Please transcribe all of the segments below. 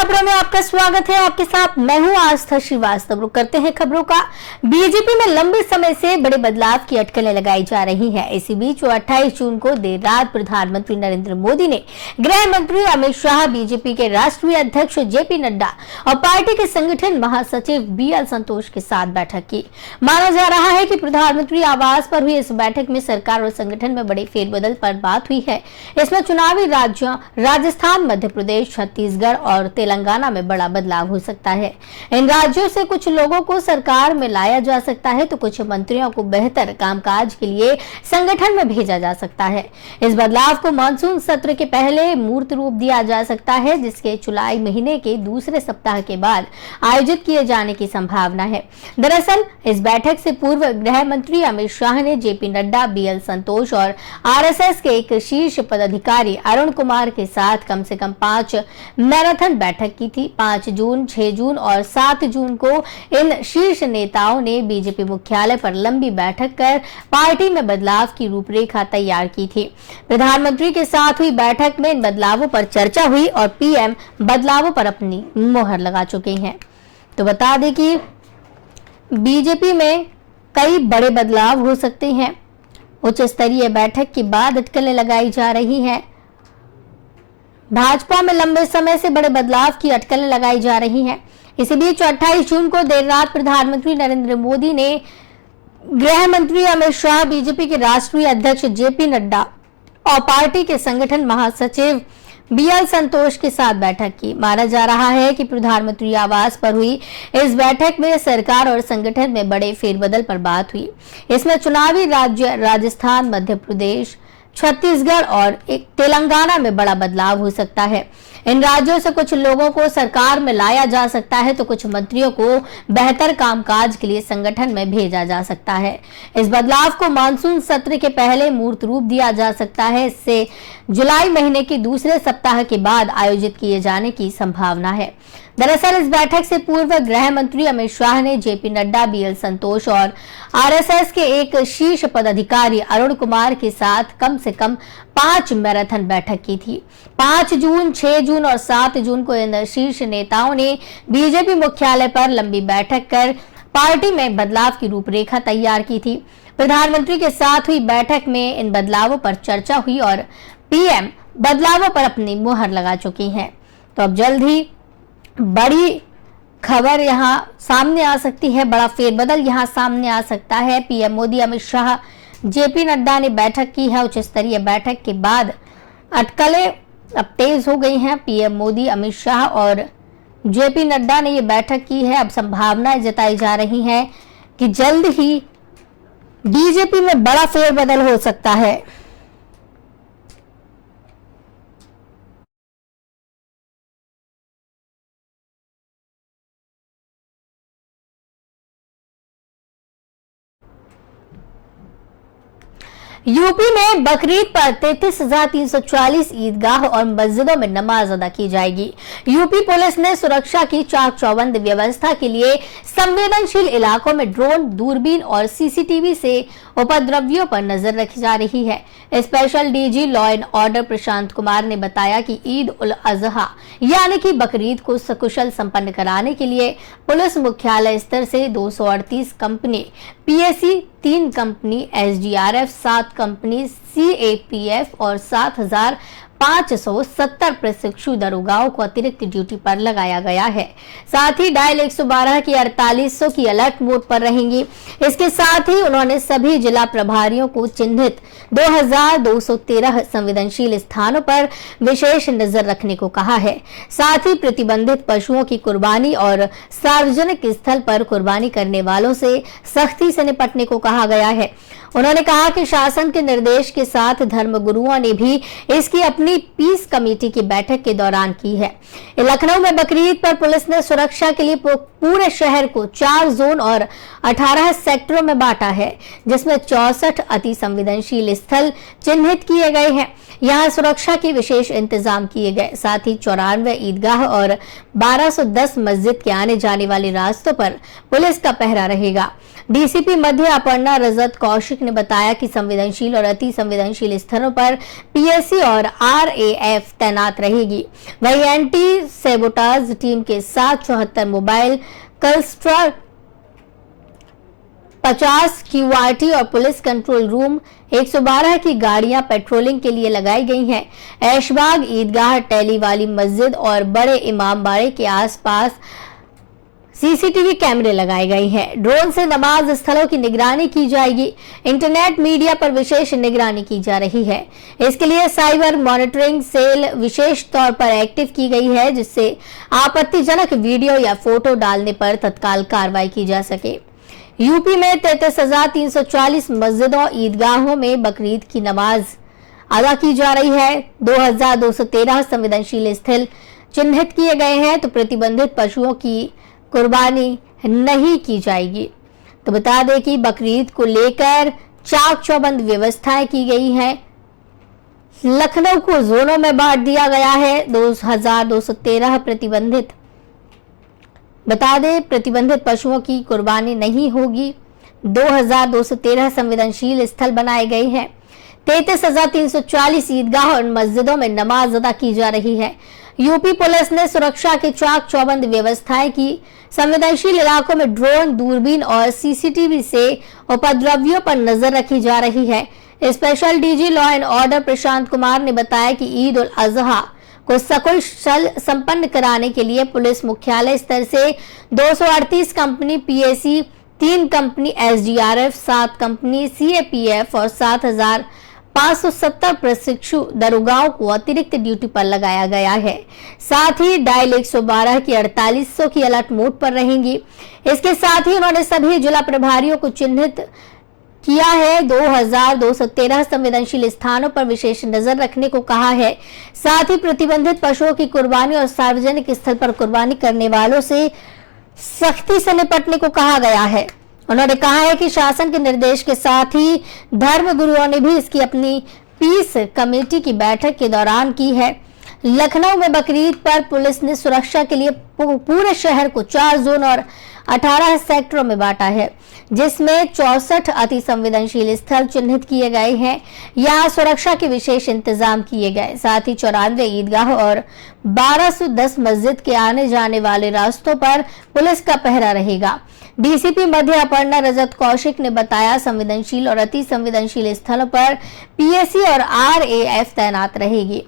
खबरों में आपका स्वागत है। आपके साथ मैं हूं आस्था श्रीवास्तव। रुक करते हैं खबरों का। बीजेपी में लंबे समय से बड़े बदलाव की अटकलें लगाई जा रही हैं। इसी बीच 28 जून को देर रात प्रधानमंत्री नरेंद्र मोदी ने गृह मंत्री अमित शाह, बीजेपी के राष्ट्रीय अध्यक्ष जेपी नड्डा और पार्टी के संगठन महासचिव बीएल संतोष के साथ बैठक की। माना जा रहा है कि प्रधानमंत्री आवास पर हुई इस बैठक में सरकार और संगठन में बड़े फेरबदल पर बात हुई है। इसमें चुनावी राज्यों राजस्थान, मध्य प्रदेश, छत्तीसगढ़ और तेलंगाना में बड़ा बदलाव हो सकता है। इन राज्यों से कुछ लोगों को सरकार में लाया जा सकता है तो कुछ मंत्रियों को बेहतर कामकाज के लिए संगठन में भेजा जा सकता है। इस बदलाव को मानसून सत्र के पहले मूर्त रूप दिया जा सकता है, जिसके जुलाई महीने के दूसरे सप्ताह के बाद आयोजित किए जाने की संभावना है। दरअसल इस बैठक से पूर्व गृह मंत्री अमित शाह ने जेपी नड्डा, बीएल संतोष और आरएसएस के एक शीर्ष पदाधिकारी अरुण कुमार के साथ कम से कम 5 मैराथन बैठक की थी। 5 जून, 6 जून और 7 जून को इन शीर्ष नेताओं ने बीजेपी मुख्यालय पर लंबी बैठक कर पार्टी में बदलाव की रूपरेखा तैयार की थी। प्रधानमंत्री के साथ हुई बैठक में इन बदलावों पर चर्चा हुई और पीएम बदलावों पर अपनी मोहर लगा चुके हैं। तो बता दें कि बीजेपी में कई बड़े बदलाव हो सकते हैं। उच्च स्तरीय बैठक के बाद अटकलें लगाई जा रही हैं। भाजपा में लंबे समय से बड़े बदलाव की अटकलें लगाई जा रही हैं। इसी बीच 28 जून को देर रात प्रधानमंत्री नरेंद्र मोदी ने गृह मंत्री अमित शाह, बीजेपी के राष्ट्रीय अध्यक्ष जेपी नड्डा और पार्टी के संगठन महासचिव बीएल संतोष के साथ बैठक की। माना जा रहा है कि प्रधानमंत्री आवास पर हुई इस बैठक में सरकार और संगठन में बड़े फेरबदल पर बात हुई। इसमें चुनावी राज्य राजस्थान, मध्य प्रदेश, छत्तीसगढ़ और तेलंगाना में बड़ा बदलाव हो सकता है। इन राज्यों से कुछ लोगों को सरकार में लाया जा सकता है तो कुछ मंत्रियों को बेहतर कामकाज के लिए संगठन में भेजा जा सकता है। इस बदलाव को मानसून सत्र के पहले मूर्त रूप दिया जा सकता है। इससे जुलाई महीने के दूसरे सप्ताह के बाद आयोजित किए जाने की संभावना है। दरअसल इस बैठक से पूर्व गृह मंत्री अमित शाह ने जेपी नड्डा, बीएल संतोष और आरएसएस के एक शीर्ष पदाधिकारी अरुण कुमार के साथ कम से कम 5 मैराथन बैठक की थी। 5 जून, 6 जून और 7 जून को इन शीर्ष नेताओं ने बीजेपी मुख्यालय पर लंबी बैठक कर पार्टी में बदलाव की रूपरेखा तैयार की थी। प्रधानमंत्री के साथ हुई बैठक में इन बदलावों पर चर्चा हुई और पीएम बदलावों पर अपनी मुहर लगा चुकी हैं। तो अब जल्द ही बड़ी खबर यहां सामने आ सकती है, बड़ा फेरबदल यहां सामने आ सकता है। पीएम मोदी, अमित शाह, जेपी नड्डा ने बैठक की है। उच्च स्तरीय बैठक के बाद अटकलें अब तेज हो गई हैं। पीएम मोदी, अमित शाह और जेपी नड्डा ने ये बैठक की है। अब संभावनाएं जताई जा रही हैं कि जल्द ही बीजेपी में बड़ा फेरबदल हो सकता है। यूपी में बकरीद पर 33,340 ईदगाह और मस्जिदों में नमाज अदा की जाएगी। यूपी पुलिस ने सुरक्षा की चाक चौबंद व्यवस्था के लिए संवेदनशील इलाकों में ड्रोन, दूरबीन और सीसीटीवी से उपद्रवियों पर नजर रखी जा रही है। Special DG law and order Prashant Kumar ने बताया कि ईद उल अजहा यानी कि बकरीद को सकुशल संपन्न कराने के लिए पुलिस मुख्यालय स्तर से 238 company PAC, 3 company SDRF, 7 company CAPF और 7,570 प्रशिक्षु दरोगाओं को अतिरिक्त ड्यूटी पर लगाया गया है। साथ ही डायल 112 की 4800 की अलर्ट मोड पर रहेंगी। इसके साथ ही उन्होंने सभी जिला प्रभारियों को चिन्हित 2213 संवेदनशील स्थानों पर विशेष नजर रखने को कहा है। साथ ही प्रतिबंधित पशुओं की कुर्बानी और सार्वजनिक स्थल पर कुर्बानी करने वालों से सख्ती से निपटने को कहा गया है। उन्होंने कहा कि शासन के निर्देश के साथ धर्मगुरुओं ने भी इसकी अपनी पीस कमेटी की बैठक के दौरान की है। लखनऊ में बकरीद पर पुलिस ने सुरक्षा के लिए पूरे शहर को 4 जोन और 18 सेक्टरों में बांटा है, जिसमें 64 अति संवेदनशील स्थल चिन्हित किए गए हैं। यहाँ सुरक्षा के विशेष इंतजाम किए गए। साथ ही 94 ईदगाह और 1210 मस्जिद के आने जाने वाले रास्तों पर पुलिस का पहरा रहेगा। डीसीपी मध्य अपर्णा रजत कौशिक ने बताया कि संवेदनशील और अति संवेदनशील स्थलों पर पीएसी और आरएएफ तैनात रहेगी। वहीं एंटी सेबोटाज टीम के साथ 74 मोबाइल क्लस्टर, 50 क्यूआरटी और पुलिस कंट्रोल रूम, 112 की गाड़ियां पेट्रोलिंग के लिए लगाई गई हैं। ऐशबाग ईदगाह, टैली वाली मस्जिद और बड़े इमाम बाड़े के आसपास सीसीटीवी कैमरे लगाए गए हैं। ड्रोन से नमाज स्थलों की निगरानी की जाएगी। इंटरनेट मीडिया पर विशेष निगरानी की जा रही है। इसके लिए साइबर मॉनिटरिंग सेल विशेष तौर पर एक्टिव की गई है, जिससे आपत्तिजनक वीडियो या फोटो डालने पर तत्काल कार्रवाई की जा सके। यूपी में 33,340 मस्जिदों, ईदगाहों में बकरीद की नमाज अदा की जा रही है। 2,213 संवेदनशील स्थल चिन्हित किए गए हैं, तो प्रतिबंधित पशुओं की कुर्बानी नहीं की जाएगी। तो बता दें कि बकरीद को लेकर चाक चौबंद व्यवस्थाएं की गई हैं। लखनऊ को जोनों में बांट दिया गया है। 2,213 प्रतिबंधित, बता दें प्रतिबंधित पशुओं की कुर्बानी नहीं होगी। 2,213 संवेदनशील स्थल बनाए गए हैं। 33,340 ईदगाह और मस्जिदों में नमाज अदा की जा रही है। यूपी पुलिस ने सुरक्षा की चाक चौबंद व्यवस्थाएं की। संवेदनशील इलाकों में ड्रोन, दूरबीन और सीसीटीवी से उपद्रवियों पर नजर रखी जा रही है। Special DG law and order Prashant Kumar ने बताया कि ईद उल अजहा को सकुशल संपन्न कराने के लिए पुलिस मुख्यालय स्तर से 238 company PAC, 3 company SDRF, 7 company CAPF और 7,570 प्रशिक्षु दरोगाओं को अतिरिक्त ड्यूटी पर लगाया गया है। साथ ही डायल 112 की 4800 की अलर्ट मोड पर रहेंगी। इसके साथ ही उन्होंने सभी जिला प्रभारियों को चिन्हित किया है। 2,213 संवेदनशील स्थानों पर विशेष नजर रखने को कहा है। साथ ही प्रतिबंधित पशुओं की कुर्बानी और सार्वजनिक स्थल पर कुर्बानी करने वालों से सख्ती से निपटने को कहा गया है। उन्होंने कहा है कि शासन के निर्देश के साथ ही धर्म गुरुओं ने भी इसकी अपनी पीस कमेटी की बैठक के दौरान की है। लखनऊ में बकरीद पर पुलिस ने सुरक्षा के लिए पूरे शहर को 4 जोन और 18 सेक्टरों में बांटा है, जिसमें 64 अति संवेदनशील स्थल चिन्हित किए गए हैं। यहाँ सुरक्षा के विशेष इंतजाम किए गए। साथ ही 94 ईदगाह और 1210 मस्जिद के आने जाने वाले रास्तों पर पुलिस का पहरा रहेगा। डीसीपी मध्य अपर्णा रजत कौशिक ने बताया, संवेदनशील और अति संवेदनशील स्थलों पर पीएसी और आरएएफ तैनात रहेगी।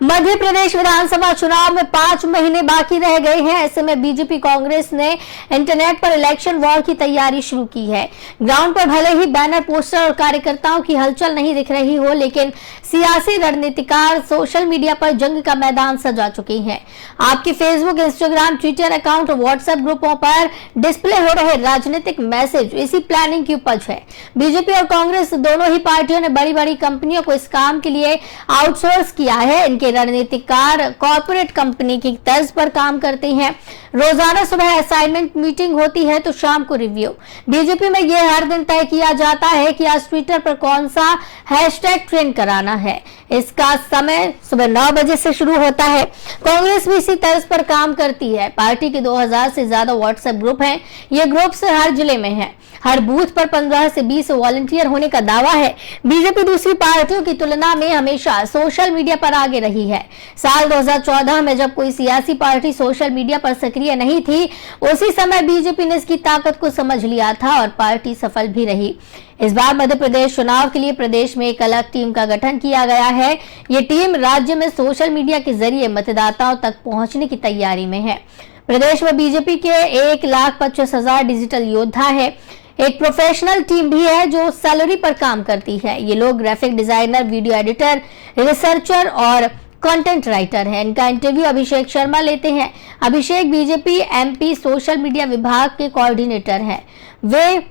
मध्य प्रदेश विधानसभा चुनाव में 5 महीने बाकी रह गए हैं। ऐसे में बीजेपी कांग्रेस ने इंटरनेट पर इलेक्शन वॉर की तैयारी शुरू की है। ग्राउंड पर भले ही बैनर, पोस्टर और कार्यकर्ताओं की हलचल नहीं दिख रही हो, लेकिन सियासी रणनीतिकार सोशल मीडिया पर जंग का मैदान सजा चुके हैं। आपके फेसबुक, इंस्टाग्राम, ट्विटर अकाउंट और व्हाट्सएप ग्रुपों पर डिस्प्ले हो रहे राजनीतिक मैसेज इसी प्लानिंग की उपज है। बीजेपी और कांग्रेस दोनों ही पार्टियों ने बड़ी बड़ी कंपनियों को इस काम के लिए आउटसोर्स किया है। इनके रणनीतिकार कॉर्पोरेट कंपनी की तर्ज पर काम करते हैं। रोजाना सुबह असाइनमेंट मीटिंग होती है तो शाम को रिव्यू। बीजेपी में यह हर दिन तय किया जाता है कि आज ट्विटर पर कौन सा हैशटैग ट्रेंड कराना है। इसका समय सुबह 9 बजे से शुरू होता है। कांग्रेस भी इसी तर्ज पर काम करती है। पार्टी के 2000 से ज्यादा व्हाट्सएप ग्रुप हैं। ये ग्रुप्स हर जिले में हैं। हर बूथ पर 15 से 20 वॉलंटियर होने का दावा है। बीजेपी दूसरी पार्टियों की तुलना में हमेशा सोशल मीडिया पर आगे रही है। साल 2014 में जब कोई सियासी पार्टी सोशल मीडिया पर सक्रिय नहीं थी, उसी समय बीजेपी ने इसकी ताकत को समझ लिया था और पार्टी सफल भी रही। इस बार मध्य प्रदेश चुनाव के लिए प्रदेश में एक अलग टीम का गठन किया गया है। ये टीम राज्य में सोशल मीडिया के जरिए मतदाताओं तक पहुंचने की तैयारी में है। प्रदेश में बीजेपी के 1,25,000 डिजिटल योद्धा है। एक प्रोफेशनल टीम भी है जो सैलरी पर काम करती है। ये लोग graphic designer, video editor, researcher और कंटेंट राइटर हैं। इनका इंटरव्यू अभिषेक शर्मा लेते हैं। अभिषेक बीजेपी एमपी सोशल मीडिया विभाग के कोऑर्डिनेटर हैं। वे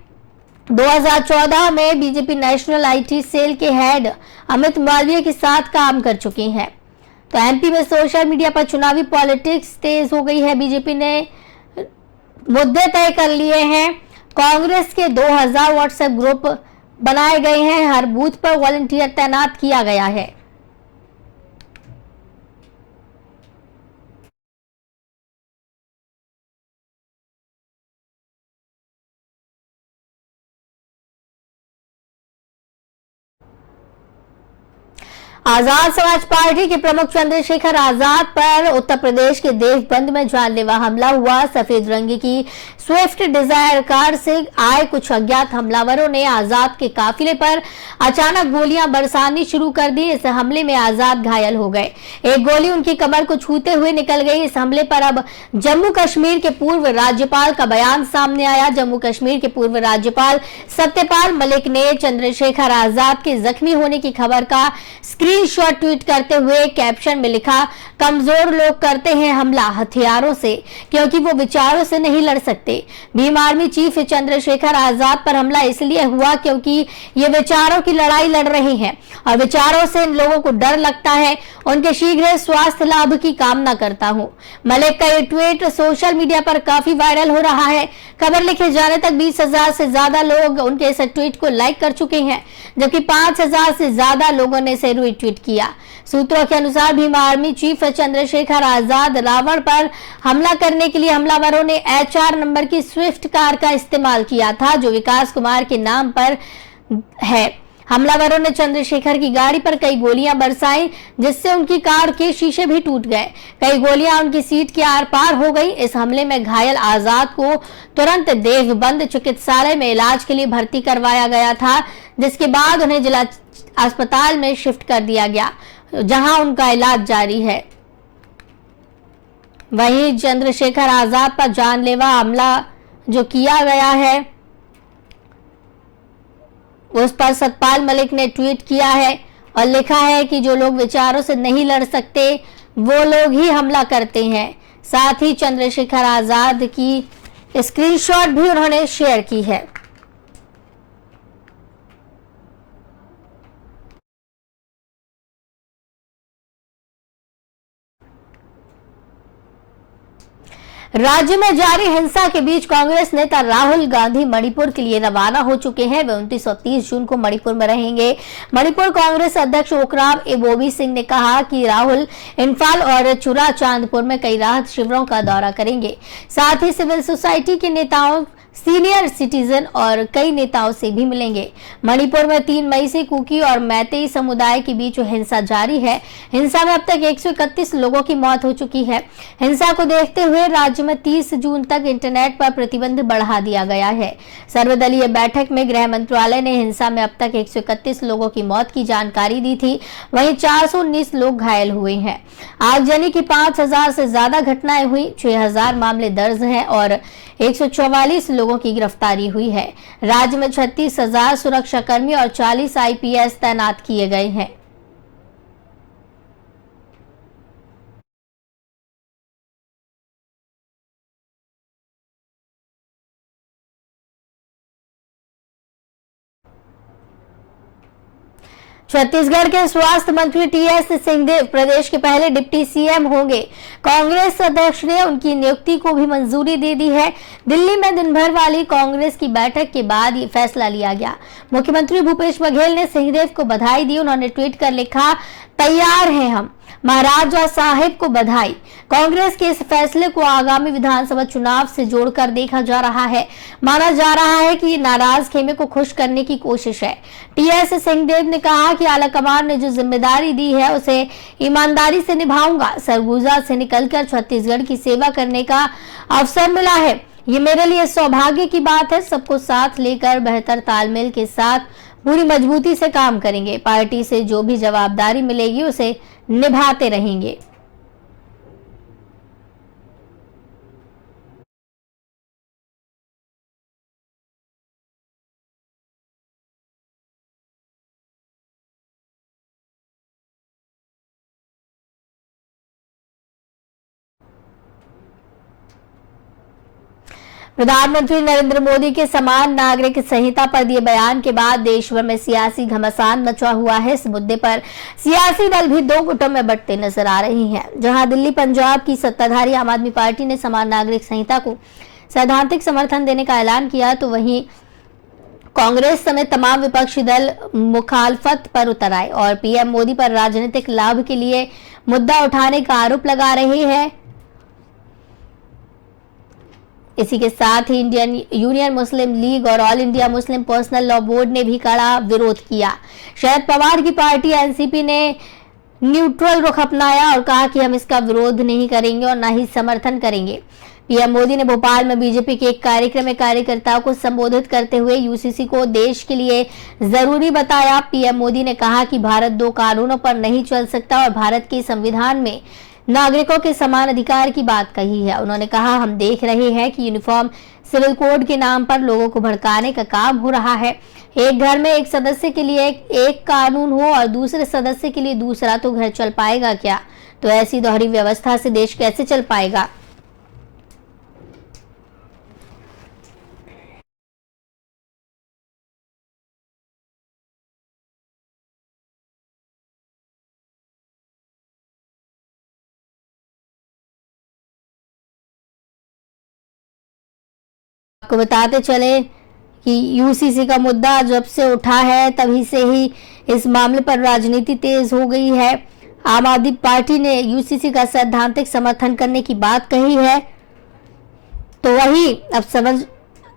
2014 में बीजेपी नेशनल आईटी सेल के हेड अमित मालवीय के साथ काम कर चुके हैं। तो एमपी में सोशल मीडिया पर चुनावी पॉलिटिक्स तेज हो गई है। बीजेपी ने मुद्दे तय कर लिए हैं। कांग्रेस के 2000 व्हाट्सएप ग्रुप बनाए गए हैं। हर बूथ पर वॉलंटियर तैनात किया गया है। आजाद समाज पार्टी के प्रमुख चंद्रशेखर आजाद पर उत्तर प्रदेश के देवबंद में जानलेवा हमला हुआ। सफेद रंग की स्विफ्ट डिजायर कार से आए कुछ अज्ञात हमलावरों ने आजाद के काफिले पर अचानक गोलियां बरसानी शुरू कर दी। इस हमले में आजाद घायल हो गए। एक गोली उनकी कमर को छूते हुए निकल गई। इस हमले पर अब जम्मू कश्मीर के पूर्व राज्यपाल का बयान सामने आया। जम्मू कश्मीर के पूर्व राज्यपाल सत्यपाल मलिक ने चंद्रशेखर आजाद के जख्मी होने की खबर का स्क्रीनशॉट ट्वीट करते हुए कैप्शन में लिखा, कमजोर लोग करते हैं हमला हथियारों से क्योंकि वो विचारों से नहीं लड़ सकते। भीम आर्मी चीफ चंद्रशेखर आजाद पर हमला इसलिए हुआ क्योंकि ये विचारों की लड़ाई लड़ रहे हैं और विचारों से इन लोगों को डर लगता है। उनके शीघ्र स्वास्थ्य लाभ की कामना करता हूं। मलिक का ये ट्वीट सोशल मीडिया पर काफी वायरल हो रहा है। खबर लिखे जाने तक 20,000 से ज्यादा लोग उनके इस ट्वीट को लाइक कर चुके हैं, जबकि 5,000 से ज्यादा लोगों ने इसे रीट्वीट किया। सूत्रों के अनुसार भीम आर्मी चीफ चंद्रशेखर आजाद रावण पर हमला करने के लिए हमलावरों ने HR नंबर की स्विफ्ट कार का इस्तेमाल किया था, जो विकास कुमार के नाम पर है। हमलावरों ने चंद्रशेखर की गाड़ी पर कई गोलियां बरसाई, जिससे उनकी कार के शीशे भी टूट गए। कई गोलियां उनकी सीट के आर पार हो गई। इस हमले में घायल आजाद को तुरंत देवबंद चिकित्सालय में इलाज के लिए भर्ती करवाया गया था, जिसके बाद उन्हें जिला अस्पताल में शिफ्ट कर दिया गया, जहां उनका इलाज जारी है। वहीं चंद्रशेखर आजाद पर जानलेवा हमला जो किया गया है उस पर सतपाल मलिक ने ट्वीट किया है और लिखा है कि जो लोग विचारों से नहीं लड़ सकते वो लोग ही हमला करते हैं। साथ ही चंद्रशेखर आजाद की स्क्रीनशॉट भी उन्होंने शेयर की है। राज्य में जारी हिंसा के बीच कांग्रेस नेता राहुल गांधी मणिपुर के लिए रवाना हो चुके हैं। वे 29 और 30 जून को मणिपुर में रहेंगे। मणिपुर कांग्रेस अध्यक्ष ओकराम एबोबी सिंह ने कहा कि राहुल इम्फाल और चुरा चांदपुर में कई राहत शिविरों का दौरा करेंगे। साथ ही सिविल सोसाइटी के नेताओं, सीनियर सिटीजन और कई नेताओं से भी मिलेंगे। मणिपुर में 3 मई से कुकी और मैतेई समुदाय के बीच हिंसा जारी है। हिंसा में अब तक 131 लोगों की मौत हो चुकी है। हिंसा को देखते हुए राज्य में 30 जून तक इंटरनेट पर प्रतिबंध बढ़ा दिया गया है। सर्वदलीय बैठक में गृह मंत्रालय ने हिंसा में अब तक 131 लोगों की मौत की जानकारी दी थी। वहीं 419 लोग घायल हुए हैं। आगजनी की 5,000 से ज्यादा घटनाएं हुई, 6,000 मामले दर्ज हैं और 144 लोगों की गिरफ्तारी हुई है। राज्य में 36,000 सुरक्षाकर्मी और 40 IPS तैनात किए गए हैं। छत्तीसगढ़ के स्वास्थ्य मंत्री TS सिंहदेव प्रदेश के पहले डिप्टी CM होंगे। कांग्रेस अध्यक्ष ने उनकी नियुक्ति को भी मंजूरी दे दी है। दिल्ली में दिन भर वाली कांग्रेस की बैठक के बाद ये फैसला लिया गया। मुख्यमंत्री भूपेश बघेल ने सिंहदेव को बधाई दी। उन्होंने ट्वीट कर लिखा, तैयार हैं हम, महाराजा साहिब को बधाई। कांग्रेस के इस फैसले को आगामी विधानसभा चुनाव से जोड़कर देखा जा रहा है। माना जा रहा है कि नाराज खेमे को खुश करने की कोशिश है। TS सिंहदेव ने कहा कि आलाकमान ने जो जिम्मेदारी दी है उसे ईमानदारी से निभाऊंगा। सरगुजा से निकलकर छत्तीसगढ़ की सेवा करने का अवसर मिला है। ये मेरे लिए सौभाग्य की बात है। सबको साथ लेकर बेहतर तालमेल के साथ पूरी मजबूती से काम करेंगे। पार्टी से जो भी जवाबदारी मिलेगी उसे निभाते रहेंगे। प्रधानमंत्री नरेंद्र मोदी के समान नागरिक संहिता पर दिए बयान के बाद देश भर में सियासी घमासान मचा हुआ है। इस मुद्दे पर सियासी दल भी दो गुटों में बंटते नजर आ रहे हैं। जहां दिल्ली पंजाब की सत्ताधारी आम आदमी पार्टी ने समान नागरिक संहिता को सैद्धांतिक समर्थन देने का ऐलान किया, तो वहीं कांग्रेस समेत तमाम विपक्षी दल मुखालफत पर उतर आए और PM मोदी पर राजनीतिक लाभ के लिए मुद्दा उठाने का आरोप लगा रहे हैं। इसी के साथ ही इंडियन यूनियन मुस्लिम लीग और all India Muslim personal law board ने भी कड़ा विरोध किया। शरद पवार की पार्टी एनसीपी ने न्यूट्रल रुख अपनाया और कहा कि हम इसका विरोध नहीं करेंगे और न ही समर्थन करेंगे। पीएम मोदी ने भोपाल में बीजेपी के एक कार्यक्रम में कार्यकर्ताओं को संबोधित करते हुए यूसीसी को देश के लिए जरूरी बताया। पीएम मोदी ने कहा कि भारत दो कानूनों पर नहीं चल सकता और भारत के संविधान में नागरिकों के समान अधिकार की बात कही है। उन्होंने कहा, हम देख रहे हैं कि यूनिफॉर्म सिविल कोड के नाम पर लोगों को भड़काने का काम हो रहा है। एक घर में एक सदस्य के लिए एक कानून हो और दूसरे सदस्य के लिए दूसरा, तो घर चल पाएगा क्या? तो ऐसी दोहरी व्यवस्था से देश कैसे चल पाएगा? आपको बताते चले कि यूसीसी का मुद्दा जब से उठा है तभी से ही इस मामले पर राजनीति तेज हो गई है। आम आदमी पार्टी ने यूसीसी का सैद्धांतिक समर्थन करने की बात कही है, तो वही अब समझ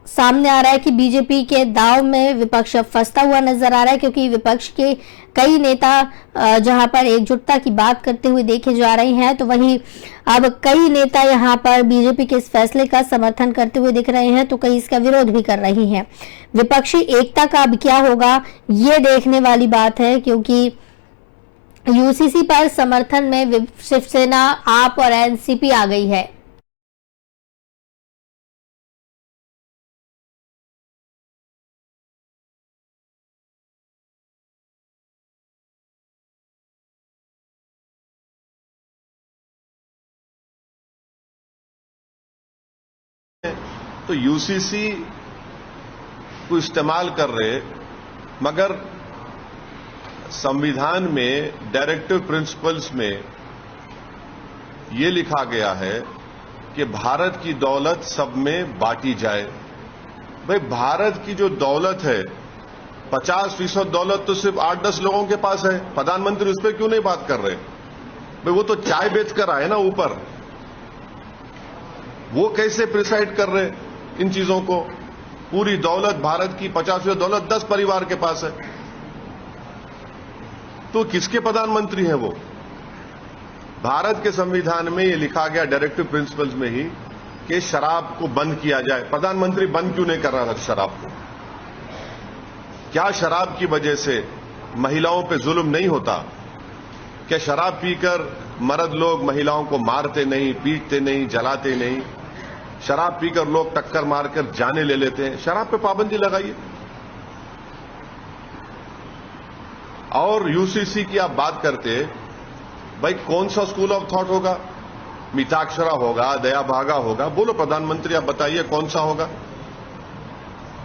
सामने आ रहा है कि बीजेपी के दांव में विपक्ष अब फंसता हुआ नजर आ रहा है, क्योंकि विपक्ष के कई नेता जहां पर एकजुटता की बात करते हुए देखे जा रहे हैं, तो वहीं अब कई नेता यहां पर बीजेपी के इस फैसले का समर्थन करते हुए दिख रहे हैं, तो कई इसका विरोध भी कर रही हैं। विपक्षी एकता का अब क्या होगा, ये देखने वाली बात है, क्योंकि यूसीसी पर समर्थन में शिवसेना, आप और एनसीपी आ गई है। तो यूसीसी को इस्तेमाल कर रहे, मगर संविधान में डायरेक्टिव प्रिंसिपल्स में यह लिखा गया है कि भारत की दौलत सब में बांटी जाए। भाई, भारत की जो दौलत है 50% दौलत तो सिर्फ 8-10 लोगों के पास है। प्रधानमंत्री उस पर क्यों नहीं बात कर रहे? भाई, वो तो चाय बेचकर आए ना ऊपर, वो कैसे प्रिसाइड कर रहे इन चीजों को? पूरी दौलत, भारत की 50% दौलत 10 परिवार के पास है, तो किसके प्रधानमंत्री हैं वो? भारत के संविधान में ये लिखा गया डायरेक्टिव प्रिंसिपल्स में ही कि शराब को बंद किया जाए। प्रधानमंत्री बंद क्यों नहीं कर रहा था शराब को? क्या शराब की वजह से महिलाओं पे जुल्म नहीं होता? क्या शराब पीकर मर्द लोग महिलाओं को मारते नहीं, पीटते नहीं, जलाते नहीं? शराब पीकर लोग टक्कर मारकर जाने ले लेते हैं। शराब पे पाबंदी लगाइए। और यूसीसी की आप बात करते, भाई कौन सा स्कूल ऑफ थॉट होगा? मिताक्षरा होगा, दयाभागा होगा? बोलो प्रधानमंत्री, आप बताइए कौन सा होगा?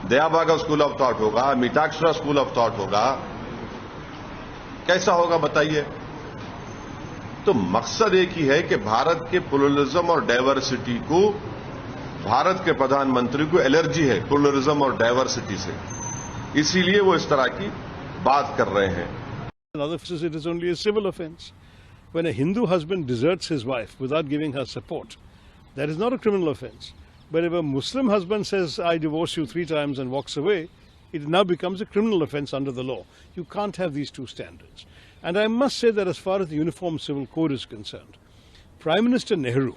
दयाभागा स्कूल ऑफ थॉट होगा, मिताक्षरा स्कूल ऑफ थॉट होगा, कैसा होगा बताइए? तो मकसद एक ही है कि भारत के प्लुरलिज्म और डाइवर्सिटी को, भारत के प्रधानमंत्री को एलर्जी है प्लुरलिज्म और डाइवर्सिटी से, इसीलिए वो इस तरह की बात कर रहे हैं। It is only a civil offense. When a Hindu husband deserts his wife without giving her support, that is not a criminal offense. But if a Muslim husband says, I divorce you 3 times and walks away, it now becomes a criminal offense under the law. You can't have these two standards. And I must say that as far as the Uniform Civil Code is concerned, Prime Minister Nehru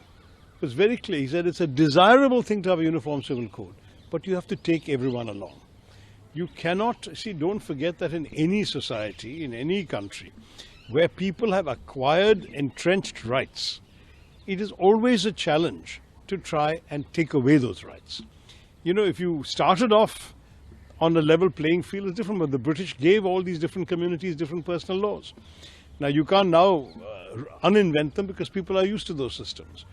was very clear. He said it's a desirable thing to have a Uniform Civil Code, but you have to take everyone along. You cannot, see, don't forget that in any society, in any country, where people have acquired entrenched rights, it is always a challenge to try and take away those rights. You know, if you started off on a level playing field, it's different, but the British gave all these different communities different personal laws. Now, you can't now uninvent them because people are used to those systems.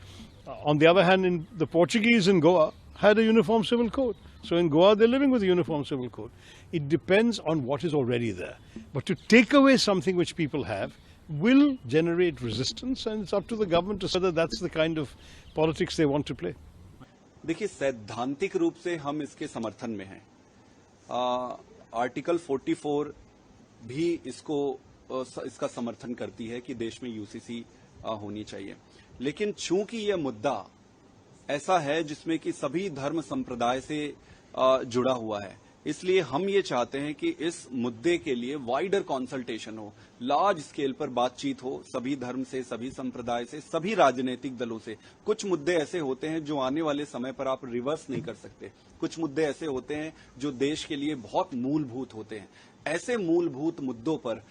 On the other hand, the Portuguese in Goa had a uniform civil code. So in Goa, they're living with a uniform civil code. It depends on what is already there. But to take away something which people have will generate resistance, and it's up to the government to say whether that's the kind of politics they want to play. देखिए, सैद्धांतिक रूप से हम इसके समर्थन में हैं। Article 44 भी इसका समर्थन करती है कि देश में यूसीसी होनी चाहिए। लेकिन चूंकि यह मुद्दा ऐसा है जिसमें कि सभी धर्म संप्रदाय से जुड़ा हुआ है। इसलिए हम ये चाहते हैं कि इस मुद्दे के लिए वाइडर कंसल्टेशन हो, लार्ज स्केल पर बातचीत हो, सभी धर्म से, सभी संप्रदाय से, सभी राजनीतिक दलों से। कुछ मुद्दे ऐसे होते हैं जो आने वाले समय पर आप रिवर्स नहीं कर सकते। कुछ मुद्दे ऐसे होते हैं जो देश के लिए बहुत मूलभूत होते हैं। ऐसे मूलभूत मुद्दों पर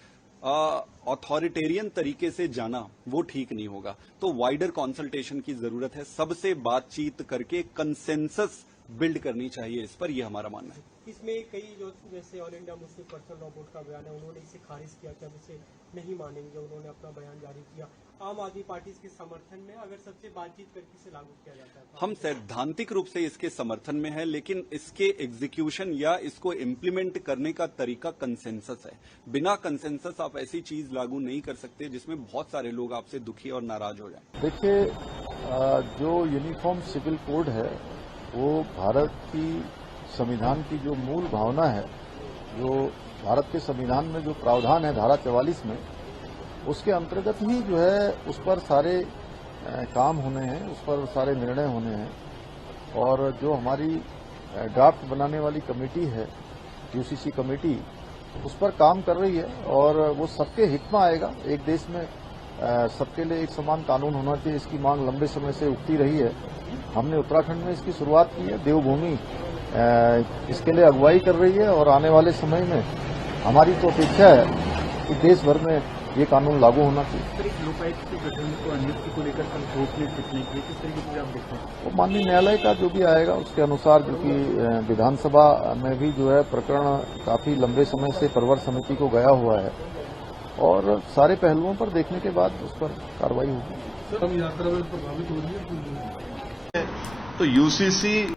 अथॉरिटेरियन तरीके से जाना वो ठीक नहीं होगा। तो वाइडर कंसल्टेशन की जरूरत है, सबसे बातचीत करके कंसेंसस बिल्ड करनी चाहिए इस पर, यह हमारा मानना है। इसमें कई जो जैसे all India Muslim personal law board का बयान है, उन्होंने इसे खारिज किया कि हम इसे नहीं मानेंगे। उन्होंने अपना बयान जारी किया। आम आदमी पार्टी इसके समर्थन में, अगर सबसे बातचीत करके इसे लागू किया जाता है। हम सैद्धांतिक रूप से इसके समर्थन में है, लेकिन इसके एग्जीक्यूशन या इसको इम्प्लीमेंट करने का तरीका कंसेंसस है। बिना कंसेंसस आप ऐसी चीज लागू नहीं कर सकते जिसमें बहुत सारे लोग आपसे दुखी और नाराज हो जाए। देखिए, जो यूनिफॉर्म सिविल कोड है वो भारत की संविधान की जो मूल भावना है, जो भारत के संविधान में जो प्रावधान है धारा 44 में, उसके अंतर्गत ही जो है उस पर सारे काम होने हैं, उस पर सारे निर्णय होने हैं। और जो हमारी ड्राफ्ट बनाने वाली कमेटी है, यूसीसी कमेटी, उस पर काम कर रही है और वो सबके हित में आएगा। एक देश में सबके लिए एक समान कानून होना चाहिए, इसकी मांग लंबे समय से उठती रही है। हमने उत्तराखंड में इसकी शुरुआत की है। देवभूमि इसके लिए अगुवाई कर रही है और आने वाले समय में हमारी तो अपेक्षा है कि देश भर में ये कानून लागू होना चाहिए। लोकायुक्त के गठन को नियुक्ति को लेकर कल कोर्ट ने टिप्पणी की, किस तरीके से आप देखते हैं? वो माननीय न्यायालय का जो भी आएगा उसके अनुसार, क्योंकि विधानसभा में भी जो है प्रकरण काफी लंबे समय से प्रवर समिति को गया हुआ है और सारे पहलुओं पर देखने के बाद उस पर कार्रवाई होगी। यात्रा में प्रभावित हो रही है तो यूसीसी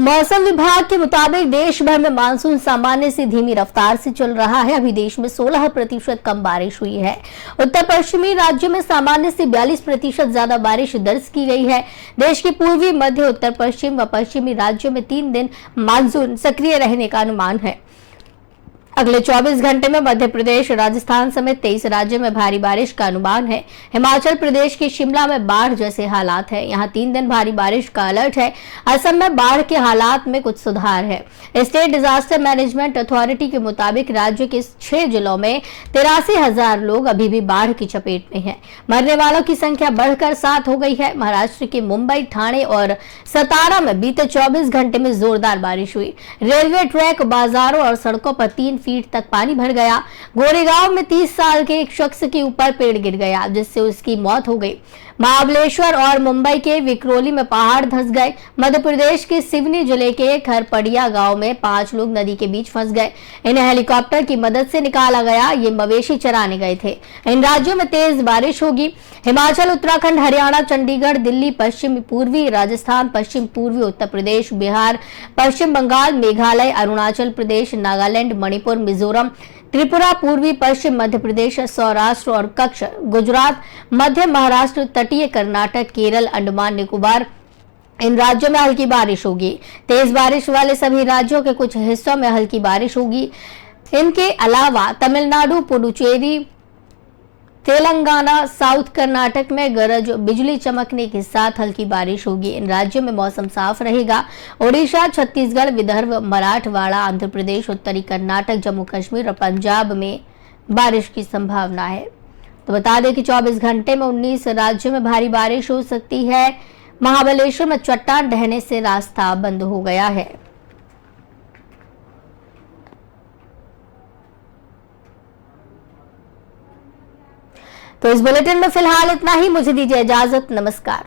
मौसम विभाग के मुताबिक देश भर में मानसून सामान्य से धीमी रफ्तार से चल रहा है। अभी देश में 16% कम बारिश हुई है। उत्तर पश्चिमी राज्यों में सामान्य से 42% ज्यादा बारिश दर्ज की गई है। देश के पूर्वी, मध्य, उत्तर पश्चिम व पश्चिमी राज्यों में 3 दिन मानसून सक्रिय रहने का अनुमान है। अगले 24 घंटे में मध्य प्रदेश, राजस्थान समेत 23 राज्यों में भारी बारिश का अनुमान है। हिमाचल प्रदेश के शिमला में बाढ़ जैसे हालात है, यहाँ 3 दिन भारी बारिश का अलर्ट है। असम में बाढ़ के हालात में कुछ सुधार है। स्टेट डिजास्टर मैनेजमेंट अथॉरिटी के मुताबिक राज्य के 6 जिलों में 83,000 लोग अभी भी बाढ़ की चपेट में हैं। मरने वालों की संख्या बढ़कर 7 हो गई है। महाराष्ट्र के मुंबई, ठाणे और सतारा में बीते 24 घंटे में जोरदार बारिश हुई। रेलवे ट्रैक, बाजारों और सड़कों पर 3 फीट तक पानी भर गया। गोरेगांव में 30 साल के एक शख्स के ऊपर पेड़ गिर गया, जिससे उसकी मौत हो गई। महाबलेश्वर और मुंबई के विक्रोली में पहाड़ धंस गए। मध्य प्रदेश के सिवनी जिले के खरपड़िया गांव में 5 लोग नदी के बीच फंस गए। इन्हें हेलीकॉप्टर की मदद से निकाला गया। ये मवेशी चराने गए थे। इन राज्यों में तेज बारिश होगी। हिमाचल, उत्तराखंड, हरियाणा, चंडीगढ़, दिल्ली, पश्चिम पूर्वी राजस्थान, पश्चिम पूर्वी उत्तर प्रदेश, बिहार, पश्चिम बंगाल, मेघालय, अरुणाचल प्रदेश, नागालैंड, मणिपुर, मिजोरम, त्रिपुरा, पूर्वी पश्चिम मध्य प्रदेश, सौराष्ट्र और कच्छ, गुजरात, मध्य महाराष्ट्र, तटीय कर्नाटक, केरल, अंडमान निकोबार, इन राज्यों में हल्की बारिश होगी। तेज बारिश वाले सभी राज्यों के कुछ हिस्सों में हल्की बारिश होगी। इनके अलावा तमिलनाडु, पुडुचेरी, तेलंगाना, साउथ कर्नाटक में गरज बिजली चमकने के साथ हल्की बारिश होगी। इन राज्यों में मौसम साफ रहेगा। ओडिशा, छत्तीसगढ़, विदर्भ, मराठवाड़ा, आंध्र प्रदेश, उत्तरी कर्नाटक, जम्मू कश्मीर और पंजाब में बारिश की संभावना है। तो बता दें कि 24 घंटे में 19 राज्यों में भारी बारिश हो सकती है। महाबलेश्वर में चट्टान ढहने से रास्ता बंद हो गया है। तो इस बुलेटिन में फिलहाल इतना ही। मुझे दीजिए इजाजत। नमस्कार।